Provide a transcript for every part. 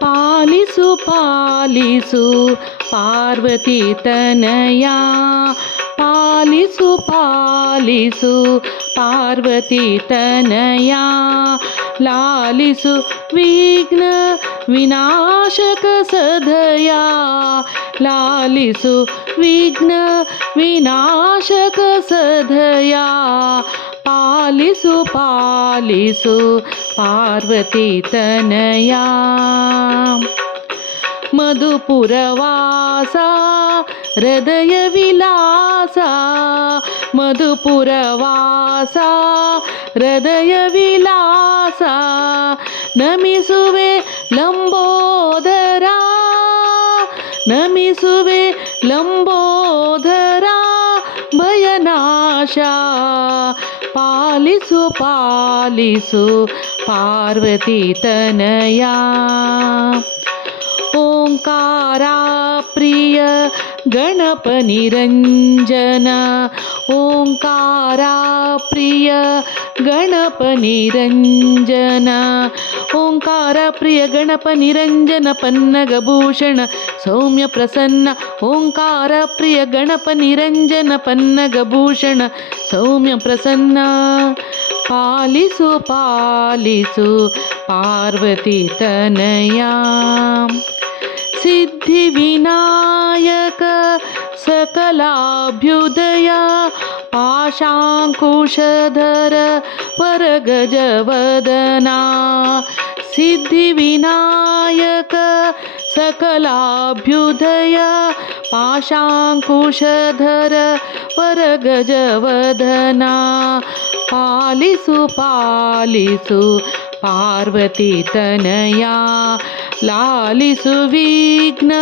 ಪಾಲಿಸು ಪಾಲಿಸು ಪಾರ್ವತಿ ತನಯ, ಪಾಲಿಸು ಪಾಲಿಸು ಪಾರ್ವತಿ ತನಯ, ಲಾಲಿಸು ವಿಘ್ನ ವಿನಾಶಕ ಸದಯ, ಲಾಲಿಸು ವಿಘ್ನ ವಿನಾಶಕ ಸದಯ, ಪಾಲಿಸು ಪಾಲಿಸು ಪಾರ್ವತಿ ತನಯ. ಮಧುಪುರವಾಸ ಹೃದಯ ವಿಲಾಸ, ಮಧುಪುರವಾಸ ಹೃದಯ ವಿಲಾಸ, ನಮಿಸುವೆ ಲಂಬೋದರ, ನಮಿಸುವೆ ಲಂಬೋದರ ಭಯನಾಶ, ಪಾಲಿಸು ಪಾಲಿಸು ಪಾರ್ವತಿ ತನಯ. ಓಂಕಾರ ಪ್ರಿಯ ಗಣಪ ನಿರಂಜನ, ಓಂಕಾರ ಪ್ರಿಯ ಗಣಪ ನಿರಂಜನ, ಓಂಕಾರ ಪ್ರಿಯ ಗಣಪ ನಿರಂಜನ ಪನ್ನಗಭೂಷಣ ಸೌಮ್ಯ ಪ್ರಸನ್ನ, ಓಂಕಾರ ಪ್ರಿಯ ಗಣಪ ನಿರಂಜನ ಪನ್ನಗಭೂಷಣ ಸೌಮ್ಯ ಪ್ರಸನ್ನ, ಪಾಲಿಸು ಪಾಲಿಸು ಪಾರ್ವತಿ ತನಯ. ಸಿದ್ಧಿ ವಿನಾಯಕ ಸಕಲಾಭ್ಯುದಯ, ಪಾಶಾಂಕುಶಧರ ವರಗಜವದನ, ಸಿದ್ಧಿ ವಿನಾಯಕ ಸಕಲಾಭ್ಯುದಯ, ಪಾಶಾಂಕುಶಧರ ವರಗಜವದನ, ಪಾಲಿಸು ಪಾಲಿಸು ಪಾರ್ವತಿ ತನಯ, ಲಾಲಿಸು ವಿಘ್ನ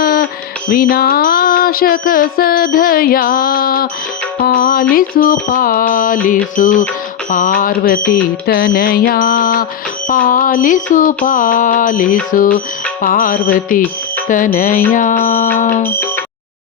ವಿನಾಶಕ ಸದಯ, ಪಾಲಿಸು ಪಾಲಿಸು ಪಾರ್ವತಿ ತನಯ, ಪಾಲಿಸು ಪಾಲಿಸು ಪಾರ್ವತಿ ತನಯ.